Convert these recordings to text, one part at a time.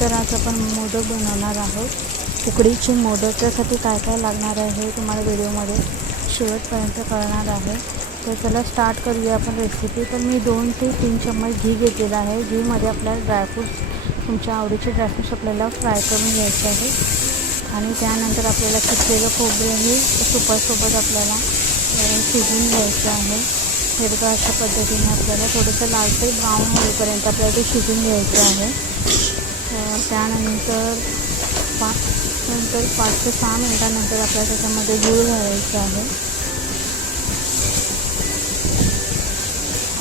तर आज आपण मोदक बनवणार आहोत. उकडीचे मोदक त्यासाठी काय काय लागणार आहे हे तुम्हाला व्हिडिओमध्ये शेवटपर्यंत कळणार आहे. तर चला स्टार्ट करूया आपण रेसिपी तर मी दोन ते तीन चम्मच घी घेतलेला आहे. घीमध्ये आपल्याला ड्रायफ्रूट्स तुमच्या आवडीचे ड्रायफ्रूट्स आपल्याला फ्राय करून घ्यायचे आहे. आणि त्यानंतर आपल्याला किसलेलं खोबरेही सुपरसोबत आपल्याला शिजून शिजवून घ्यायचं आहे. हे बघा अशा पद्धतीने आपल्याला थोडंसं लालसर ब्राऊन होईपर्यंत आपल्याला ते शिजून घ्यायचं आहे. त्यानंतर पाच नंतर पाच ते सहा मिनटानंतर आपल्याला त्याच्यामध्ये गूळ घालायचं आहे.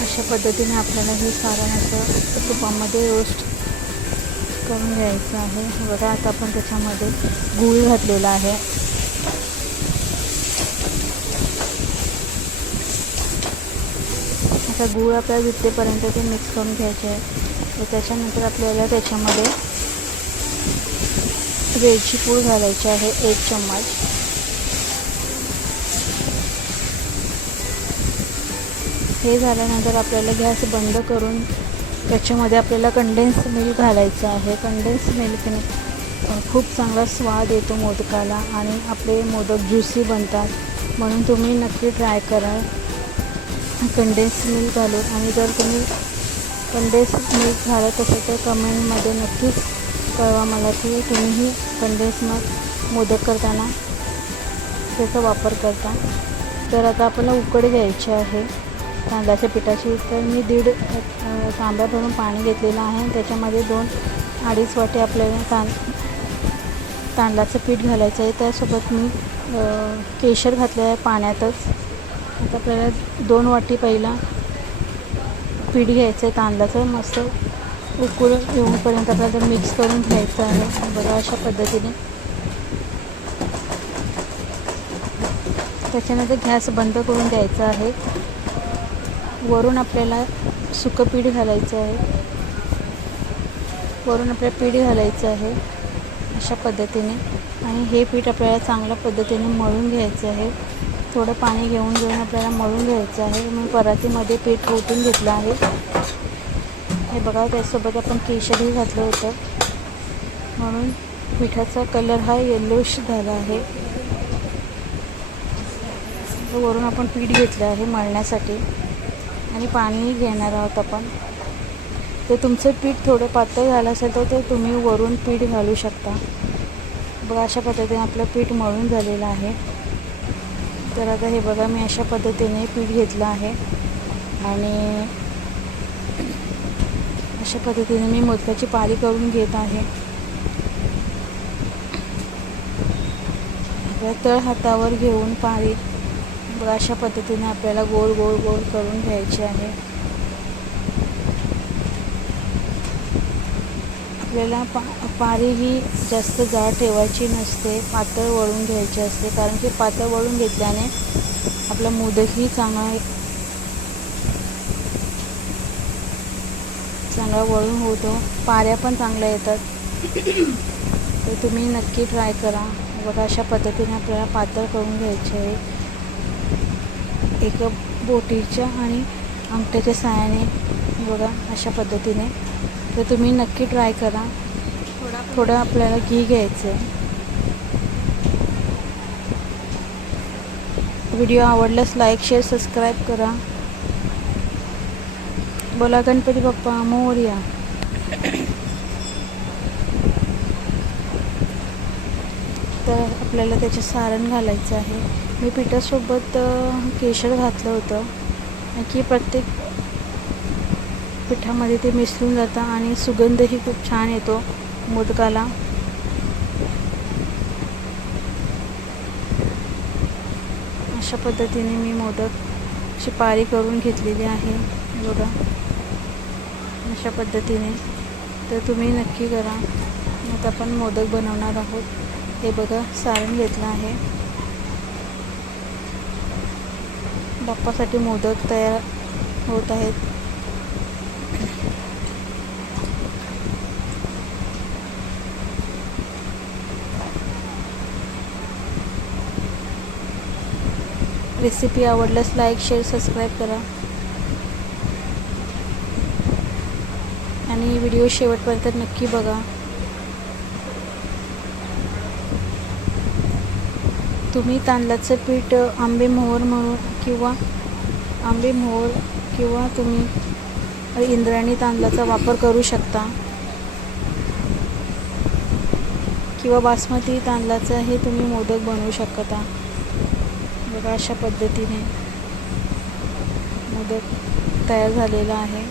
अशा पद्धतीने आपल्याला हे सारण असं तुपामध्ये रोस्ट करून घ्यायचं आहे. बघा आता आपण त्याच्यामध्ये गूळ घातलेला आहे. आता गूळ आपल्याला विकतेपर्यंत ते मिक्स करून घ्यायचे आहे त्याच्यानंतर आपल्याला त्याच्यामध्ये वेलची पूड घालायची आहे एक चम्मच. हे झाल्यानंतर आपल्याला गॅस बंद करून त्याच्यामध्ये आपल्याला कंडेन्स मिल्क घालायचं आहे. कंडेन्स मिल्कने खूप चांगला स्वाद येतो मोदकाला आणि आपले मोदक ज्युसी बनतात. म्हणून तुम्ही नक्की ट्राय करा. कंडेन्स मिल्क घालून आणि जर तुम्ही कंडेन्स मिल्क घालत असेल तर कमेंटमध्ये नक्कीच कळवा मला की तुम्हीही कंडेन्स मग मोदक करताना त्याचा वापर करता. तर आता आपल्याला उकड घ्यायची आहे. तांदळाच्या पिठाची तर मी दीड तांब्या भरून पाणी घेतलेलं आहे. त्याच्यामध्ये दोन अडीच वाटी आपल्याला तां तांदळाचं पीठ घालायचं आहे. त्यासोबत मी केशर घातलं आहे पाण्यातच. आता आपल्याला दोन वाटी पहिला पीठ घ्यायचं आहे तांदळाचं मस्त उकळून येऊपर्यंत आपल्याला मिक्स करून घ्यायचं आहे. बघा अशा पद्धतीने. त्याच्यानंतर गॅस बंद करून द्यायचा आहे. वरून आपल्याला सुकं पीठ घालायचं आहे. वरून आपल्याला पीठ घालायचं आहे अशा पद्धतीने. आणि हे पीठ आपल्याला चांगल्या पद्धतीने मळून घ्यायचं आहे. थोडं पाणी घेऊन घेऊन आपल्याला मळून घ्यायचं आहे. मी परातीमध्ये पीठ ओतून घेतलं आहे. हे बघा त्यासोबत आपण केशरही घातलं होतं. म्हणून पिठाचा कलर हा येल्लोश झाला आहे. वरून आपण पीठ घेतलं आहे मळण्यासाठी. आणि पाणी घेणार आहोत आपण. तर तुमचं पीठ थोडं पातळ झालं असेल तर ते तुम्ही वरून पीठ घालू शकता. बघा अशा पद्धतीने आपलं पीठ मळून झालेलं आहे. तर आता हे बघा मी अशा पद्धतीने पीठ घेतलं आहे. आणि अशा पद्धतीने मी मोदकाची पारी करून घेत आहे. आपल्या तळ हातावर घेऊन पारी अशा पद्धतीने आपल्याला गोल गोल गोल करून घ्यायचे आहे. आपल्याला पा पारी ही जास्त जाड ठेवायची नसते पातळ वळून घ्यायची असते. कारण की पातळ वळून घेतल्याने आपला मोदकही चांगला चांगला वळून होतो. पाऱ्या पण चांगल्या येतात. तर तुम्ही नक्की ट्राय करा. बघा अशा पद्धतीने आपल्याला पातळ करून घ्यायचे आहे. एक बोटीच्या आणि अंगठ्याच्या साहाय्याने बघा अशा पद्धतीने तर तुम्ही नक्की ट्राय करा. थोडं आपल्याला घी घ्यायचं आहे व्हिडिओ आवडल्यास लाईक शेअर सबस्क्राईब करा. बोला गणपती बाप्पा मोर्या तर आपल्याला त्याचे सारण घालायचं आहे. मी पिठासोबत केशर घातलं होतं. की प्रत्येक पिठामध्ये ते मिसळून जातं आणि सुगंधही खूप छान येतो मोदकाला. अशा पद्धतीने मी मोदकची पारी करून घेतलेली आहे. बघा. अशा पद्धतीने. तर तुम्ही नक्की करा. आता आपण मोदक बनवणार आहोत. हे बघा सारण घेतलं आहे. बाप्पासाठी मोदक तयार होत आहेत. रेसिपी आवडल्यास लाईक शेअर सबस्क्राईब करा. आणि व्हिडिओ शेवटपर्यंत नक्की बघा. तुम्ही तांदळाचं पीठ आंबे मोहर म्हणून किंवा आंबे मोहर किंवा तुम्ही इंद्रायणी तांदळाचा वापर करू शकता. किंवा बासमती तांदळाचं हे तुम्ही मोदक बनवू शकता. बघा अशा पद्धतीने मोदक तयार झालेला आहे.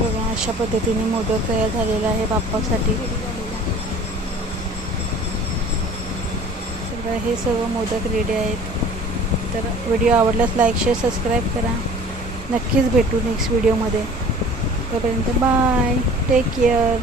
बघा अशा पद्धतीने मोदक तयार झालेला आहे बाप्पासाठी. हे सर्व मोदक रेडी आहेत. तर व्हिडिओ आवडल्यास लाईक शेअर सबस्क्राईब करा. नक्कीच भेटू नेक्स्ट व्हिडिओमध्ये. तोपर्यंत बाय. Take care.